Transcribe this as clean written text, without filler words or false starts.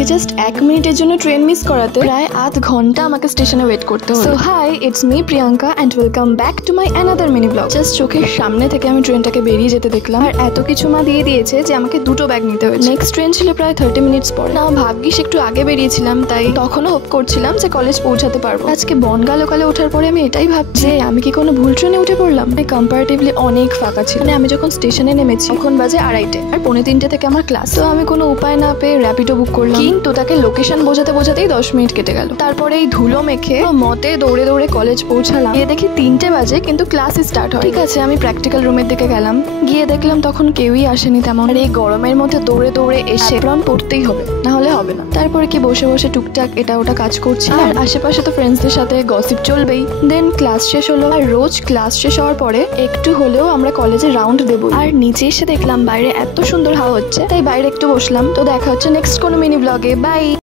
আজকে জাস্ট 1 মিনিটের জন্য ট্রেন মিস করাতে প্রায় আধ ঘন্টা আমাকে স্টেশনে ওয়েট করতে হলো। So hi, it's me Priyanka and welcome back to my another mini blog. Just চোখের সামনে থেকে আমি ট্রেনটাকে বেরিয়ে যেতে দেখলাম, আর এত কিছু মা দিয়ে দিয়েছে যে আমাকে 2টো ব্যাগ নিতে হয়েছে। নেক্সট ট্রেন ছিল প্রায় 30 মিনিটস পর। না ভাগ্যিস একটু আগে বেরিয়েছিলাম, তাই তখনও হোপ করছিলাম যে কলেজ পৌঁছাতে পারবো। আজকে বনগা লোকালে ওঠার পরে আমি এটাই ভাবছি যে আমি কি কোনো ভুল ট্রেনে উঠে পড়লাম। কম্পারেটিভলি অনেক ফাঁকা ছিল। মানে আমি যখন স্টেশনে নেমেছি তখন বাজে 2:30 আর 2:45 থেকে আমার ক্লাস। তো আমি কোনো উপায় না পেয়ে র্যাপিডো বুক করলাম, কিন্তু তাকে লোকেশন বোঝাতে বোঝাতেই 10 মিনিট কেটে গেল। তারপরে এই ধুলো মেখে মতে দৌড়ে দৌড়ে কলেজ পৌঁছালাম। গিয়ে দেখি 3টে বাজে কিন্তু ক্লাসই স্টার্ট হয়। ঠিক আছে, আমি প্র্যাকটিক্যাল রুমের দিকে গেলাম, গিয়ে দেখলাম তখন কেউই আসেনি তেমন। আর এই গরমের মধ্যে দৌড়ে দৌড়ে এসে অ্যাপ্রন পড়তেই হবে, না হলে হবে না। তারপরে কি বসে বসে টুকটাক এটা ওটা কাজ করছি, আর আশেপাশে তো ফ্রেন্ডসদের সাথে গসিপ চলবেই। দেন ক্লাস শেষ হলো, আর রোজ ক্লাস শেষ হওয়ার পরে একটু হলেও আমরা কলেজে রাউন্ড দেবো। আর নিচে এসে দেখলাম বাইরে এত সুন্দর হাওয়া হচ্ছে, তাই বাইরে একটু বসলাম। তো দেখা হচ্ছে নেক্সট কোনো মিনি ব্লগে। বাই।